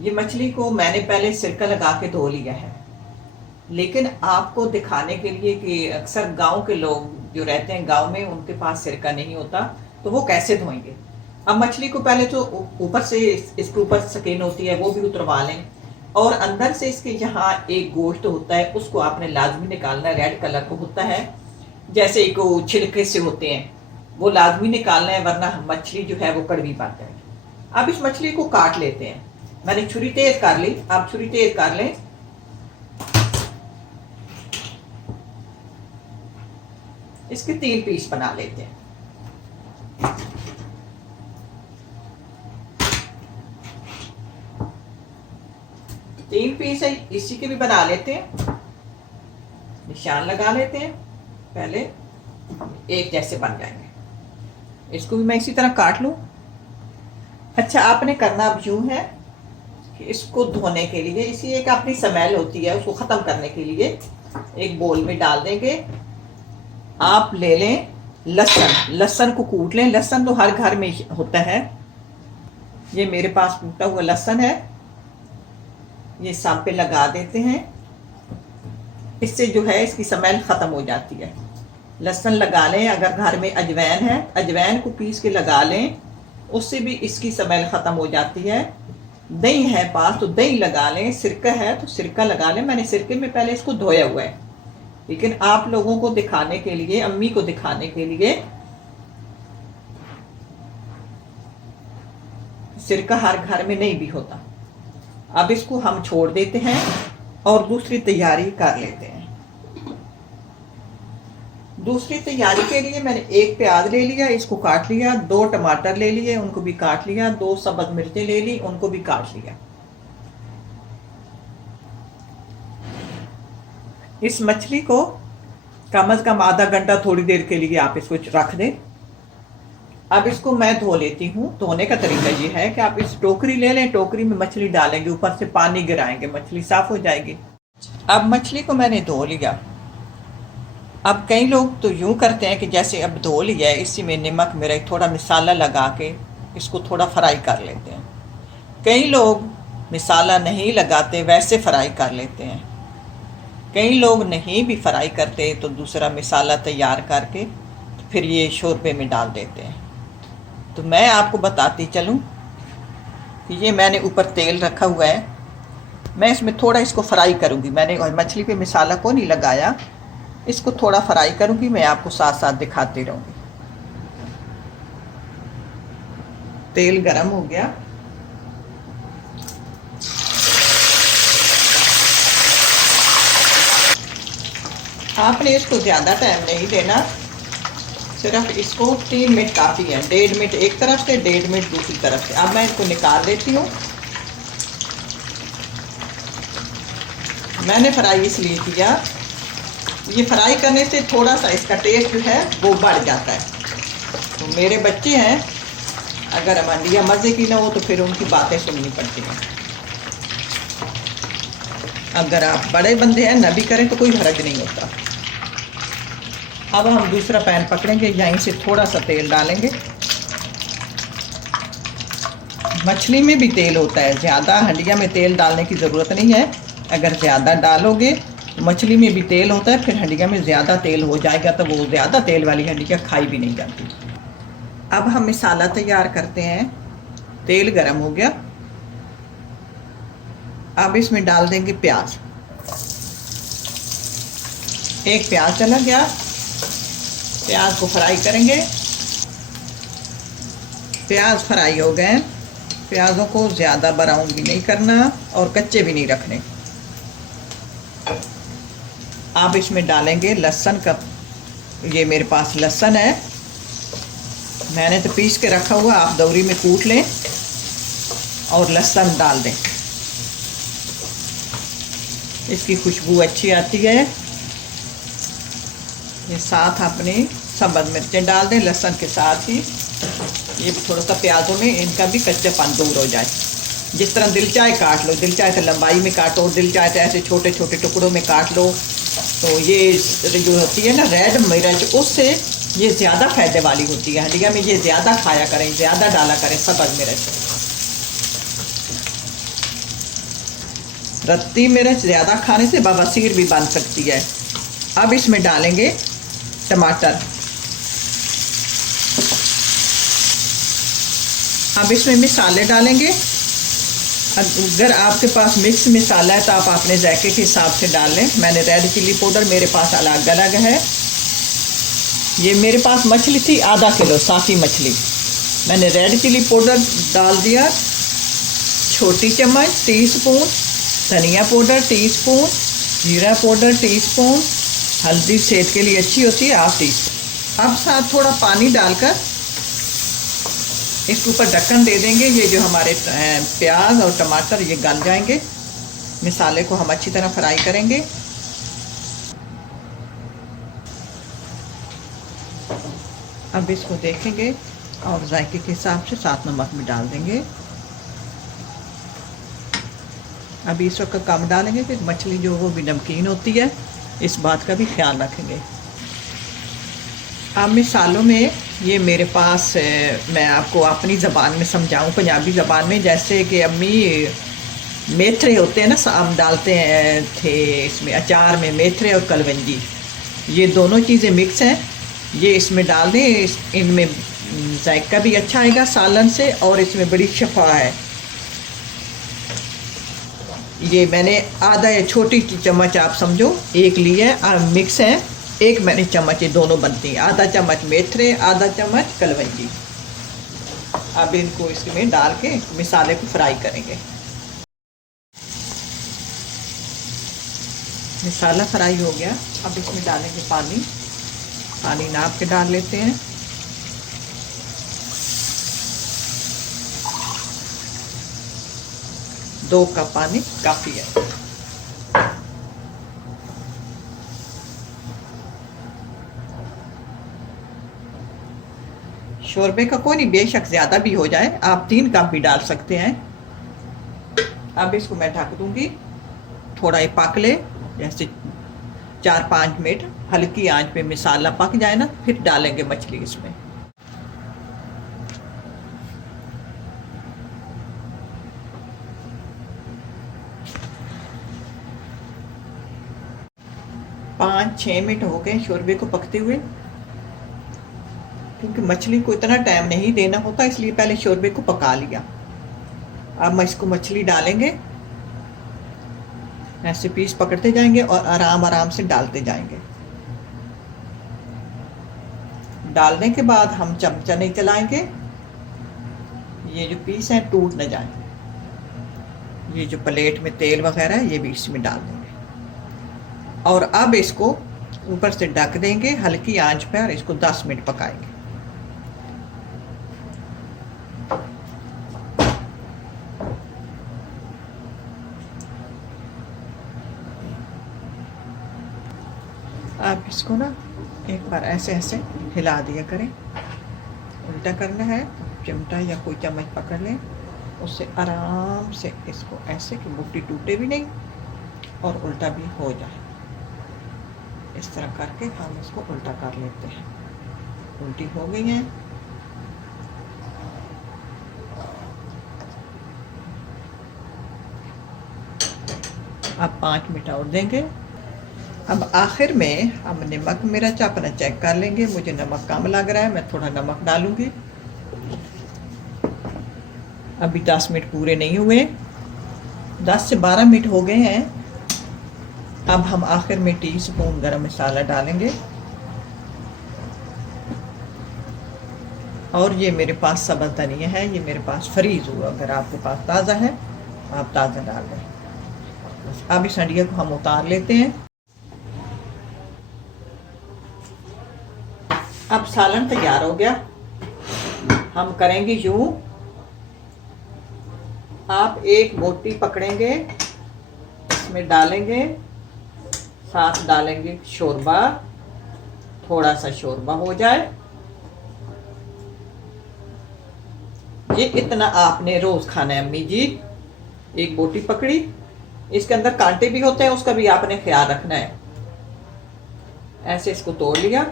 ये मछली को मैंने पहले सिरका लगा के धो लिया है, लेकिन आपको दिखाने के लिए कि अक्सर गांव के लोग जो रहते हैं गांव में उनके पास सिरका नहीं होता, तो वो कैसे धोएंगे। अब मछली को पहले तो ऊपर से इसके ऊपर स्किन होती है वो भी उतरवा लें, और अंदर से इसके यहाँ एक गोश्त होता है उसको आपने लाजमी निकालना है। रेड कलर का होता है, जैसे एक छिलके से होते हैं, वो लाजमी निकालना है, वरना मछली जो है वो कड़वी बन जाएगी। अब इस मछली को काट लेते हैं। मैंने छुरी तेज कर ली, आप छुरी तेज कर लें। इसके 3 पीस बना लेते हैं। तीन पीस है, इसी के भी बना लेते हैं। निशान लगा लेते हैं, पहले एक जैसे बन जाएंगे। इसको भी मैं इसी तरह काट लूं। अच्छा, आपने करना अब यूं है कि इसको धोने के लिए, इसी एक अपनी स्मेल होती है, उसको खत्म करने के लिए एक बोल में डाल देंगे। आप ले लें लहसुन, लहसुन को कूट लें। लहसुन तो हर घर में होता है। ये मेरे पास कूटा हुआ लहसुन है, ये सब पे लगा देते हैं। इससे जो है इसकी स्मेल खत्म हो जाती है। लहसुन लगा लें। अगर घर में अजवैन है, अजवैन को पीस के लगा लें, उससे भी इसकी स्मेल खत्म हो जाती है। दही है पास तो दही लगा लें, सिरका है तो सिरका लगा लें। मैंने सिरके में पहले इसको धोया हुआ है, लेकिन आप लोगों को दिखाने के लिए, अम्मी को दिखाने के लिए, सिरका हर घर में नहीं भी होता। अब इसको हम छोड़ देते हैं और दूसरी तैयारी कर लेते हैं। दूसरी तैयारी के लिए मैंने 1 प्याज ले लिया, इसको काट लिया। 2 टमाटर ले लिए, उनको भी काट लिया। 2 सब्ज मिर्चें ले ली, उनको भी काट लिया। इस मछली को कम से कम आधा घंटा थोड़ी देर के लिए आप इसको रख दें। अब इसको मैं धो लेती हूँ। धोने का तरीका ये है कि आप इस टोकरी ले लें, टोकरी में मछली डालेंगे, ऊपर से पानी गिराएंगे, मछली साफ हो जाएगी। अब मछली को मैंने धो लिया। अब कई लोग तो यूँ करते हैं कि जैसे अब धो लिया है, इसी में नमक मिर्च थोड़ा मसाला लगा के इसको थोड़ा फ्राई कर लेते हैं। कई लोग मसाला नहीं लगाते, वैसे फ्राई कर लेते हैं। कई लोग नहीं भी फ्राई करते तो दूसरा मसाला तैयार करके फिर ये शोरबे में डाल देते हैं। तो मैं आपको बताती चलूँ कि ये मैंने ऊपर तेल रखा हुआ है, मैं इसमें थोड़ा इसको फ्राई करूँगी। मैंने मछली पे मसाला को नहीं लगाया, इसको थोड़ा फ्राई करूँगी। मैं आपको साथ साथ दिखाती रहूँगी। तेल गरम हो गया। आपने इसको ज़्यादा टाइम नहीं देना, सिर्फ इसको 3 मिनट काफ़ी है। 1.5 मिनट एक तरफ से, 1.5 मिनट दूसरी तरफ से। अब मैं इसको निकाल देती हूँ। मैंने फ्राई इसलिए किया, ये फ्राई करने से थोड़ा सा इसका टेस्ट जो है वो बढ़ जाता है। तो मेरे बच्चे हैं, अगर मंडिया मज़े की ना हो तो फिर उनकी बातें सुननी पड़ती हैं। अगर आप बड़े बंदे हैं ना भी करें तो कोई हर्ज नहीं होता। अब हम दूसरा पैन पकड़ेंगे, यहीं से थोड़ा सा तेल डालेंगे। मछली में भी तेल होता है, ज़्यादा हंडिया में तेल डालने की ज़रूरत नहीं है। अगर ज़्यादा डालोगे तो मछली में भी तेल होता है, फिर हंडिया में ज़्यादा तेल हो जाएगा तो वो ज़्यादा तेल वाली हंडिया खाई भी नहीं जाती। अब हम मसाला तैयार करते हैं। तेल गरम हो गया। अब इसमें डाल देंगे प्याज। 1 प्याज चला गया, प्याज को फ्राई करेंगे। प्याज फ्राई हो गए। प्याज़ों को ज़्यादा ब्राउन भी नहीं करना और कच्चे भी नहीं रखने। आप इसमें डालेंगे लहसुन का, ये मेरे पास लहसुन है, मैंने तो पीस के रखा हुआ, आप दौरी में कूट लें और लहसुन डाल दें। इसकी खुशबू अच्छी आती है। ये साथ अपनी सब्ज़ मिर्चें डाल दें लहसुन के साथ ही। ये भी थोड़ा सा प्याज़ों में इनका भी कच्चापन दूर हो जाए। जिस तरह दिल चाहे काट लो, दिल चाहे तो लंबाई में काटो, दिल चाहे तो ऐसे छोटे छोटे टुकड़ों में काट लो। तो ये जो होती है ना रेड मिर्च, उससे ये ज़्यादा फ़ायदे वाली होती है। हंडिया में ये ज़्यादा खाया करें, ज़्यादा डाला करें सब्ज़ मिर्च। रत्ती मिर्च ज़्यादा खाने से बवासीर भी बन सकती है। अब इसमें डालेंगे टमाटर। अब इसमें मसाले डालेंगे। अगर आपके पास मिक्स मसाला है तो आप अपने जायके के हिसाब से डाल लें। मैंने रेड चिली पाउडर मेरे पास अलग अलग है। ये मेरे पास मछली थी आधा किलो साफ़ी मछली, मैंने रेड चिली पाउडर डाल दिया छोटी चम्मच टीस्पून, धनिया पाउडर टीस्पून, जीरा पाउडर टीस्पून, हल्दी सेहत के लिए अच्छी होती है हाफ टीस्पून। अब साथ थोड़ा पानी डालकर इसके ऊपर ढक्कन दे देंगे। ये जो हमारे प्याज और टमाटर ये गल जाएंगे। मसाले को हम अच्छी तरह फ्राई करेंगे। अब इसको देखेंगे और जायके के हिसाब से साथ नमक भी डाल देंगे। अभी इस वक्त कम डालेंगे कि मछली जो वो भी नमकीन होती है, इस बात का भी ख्याल रखेंगे। अब मसालों में ये मेरे पास मैं आपको अपनी ज़बान में समझाऊं, पंजाबी ज़बान में, जैसे कि अम्मी मेथरे होते हैं ना, हम डालते हैं थे इसमें अचार में मेथरे और कलवंजी, ये दोनों चीज़ें मिक्स हैं। ये इसमें डाल दें, इनमें जायका भी अच्छा आएगा सालन से और इसमें बड़ी शफा है। ये मैंने आधा या छोटी चम्मच आप समझो एक ली है, मिक्स है। एक मैंने चम्मच, ये दोनों बनती हैं, आधा चम्मच मेथरे आधा चम्मच कलवंजी। अब इनको इसमें डाल के मसाले को फ्राई करेंगे। मसाला फ्राई हो गया। अब इसमें डालेंगे पानी। पानी नाप के डाल लेते हैं। दो कप पानी काफ़ी है। शोरबे का कोई नहीं, बेशक ज़्यादा भी हो जाए, आप 3 कप भी डाल सकते हैं। अब इसको मैं ढक दूंगी, थोड़ा ये पक ले, जैसे 4-5 मिनट हल्की आंच पे मसाला पक जाए ना, फिर डालेंगे मछली इसमें। पाँच 6 मिनट हो गए शोरबे को पकते हुए, क्योंकि मछली को इतना टाइम नहीं देना होता, इसलिए पहले शोरबे को पका लिया। अब इसको मछली डालेंगे, ऐसे पीस पकड़ते जाएंगे और आराम आराम से डालते जाएंगे। डालने के बाद हम चमचा नहीं चलाएंगे, ये जो पीस हैं टूट न जाए। ये जो प्लेट में तेल वगैरह है ये भी इसमें डाल देंगे और अब इसको ऊपर से ढक देंगे हल्की आंच पर और इसको 10 मिनट पकाएंगे। आप इसको ना एक बार ऐसे ऐसे हिला दिया करें। उल्टा करना है, चिमटा या कोई चम्मच पकड़ लें, उससे आराम से इसको ऐसे कि बुट्टी टूटे भी नहीं और उल्टा भी हो जाए। इस तरह करके हम इसको उल्टा कर लेते हैं। उल्टी हो गई हैं। अब 5 मिनट और देंगे। अब आखिर में हम नमक मिर्च अपना चेक कर लेंगे। मुझे नमक कम लग रहा है, मैं थोड़ा नमक डालूंगी। अभी 10 मिनट पूरे नहीं हुए, 10 से 12 मिनट हो गए हैं। अब हम आखिर में टीस्पून गरम मसाला डालेंगे और ये मेरे पास सब्ज़ धनिया है, ये मेरे पास फ्रीज हुआ। अगर आपके पास ताज़ा है आप ताज़ा डाल लें। अब इस हंडिया को हम उतार लेते हैं। अब सालन तैयार हो गया। हम करेंगे यूं, आप एक बोटी पकड़ेंगे, इसमें डालेंगे, साथ डालेंगे शोरबा, थोड़ा सा शोरबा हो जाए। ये इतना आपने रोज खाना है अम्मी जी। एक बोटी पकड़ी, इसके अंदर कांटे भी होते हैं, उसका भी आपने ख्याल रखना है। ऐसे इसको तोड़ लिया,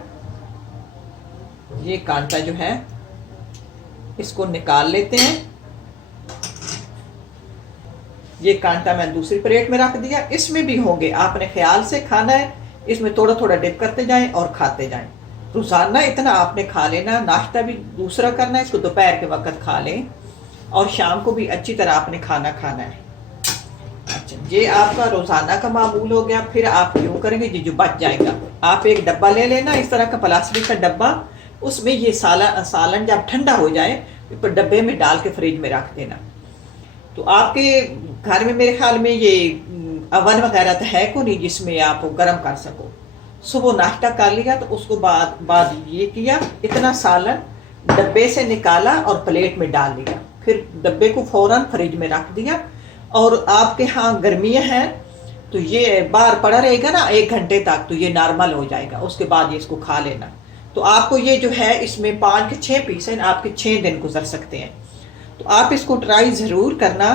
ये कांटा जो है इसको निकाल लेते हैं। ये कांटा मैं दूसरी प्लेट में रख दिया, इसमें भी होंगे, आपने ख्याल से खाना है, इसमें थोड़ा थोड़ा डिप करते जाएं और खाते जाएं। रोज़ाना इतना आपने खा लेना, नाश्ता भी दूसरा करना है, इसको दोपहर के वक्त खा लें और शाम को भी अच्छी तरह आपने खाना खाना है। अच्छा, ये आपका रोज़ाना का मामूल हो गया। फिर आप यूँ करेंगे, ये जो बच जाएगा, आप एक डब्बा ले लेना, इस तरह का प्लास्टिक का डब्बा, उसमें ये सालन जब ठंडा हो जाए तो डब्बे में डाल के फ्रिज में रख देना। तो आपके घर में मेरे ख्याल में ये अवन वगैरह तो है को नहीं जिसमें आप गर्म कर सको। सुबह नाश्ता कर लिया तो उसको बाद ये किया, इतना सालन डब्बे से निकाला और प्लेट में डाल दिया, फिर डब्बे को फौरन फ्रिज में रख दिया। और आपके यहाँ गर्मियाँ हैं तो ये बाहर पड़ा रहेगा ना 1 घंटे तक, तो ये नॉर्मल हो जाएगा, उसके बाद ये इसको खा लेना। तो आपको ये जो है इसमें 5 के 6 पीस हैं, आपके 6 दिन गुजर सकते हैं। तो आप इसको ट्राई ज़रूर करना।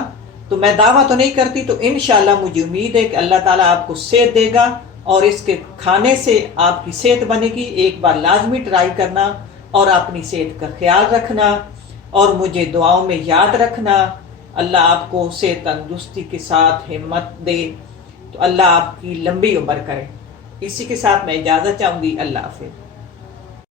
तो मैं दावा तो नहीं करती, तो इंशाल्लाह मुझे उम्मीद है कि अल्लाह ताला आपको सेहत देगा और इसके खाने से आपकी सेहत बनेगी। एक बार लाजमी ट्राई करना और अपनी सेहत का ख्याल रखना और मुझे दुआओं में याद रखना। अल्लाह आपको सेहत तंदुरुस्ती के साथ हिम्मत दे, तो अल्लाह आपकी लंबी उम्र करे। इसी के साथ मैं इजाज़त चाहूँगी। अल्लाह हाफ़िज़।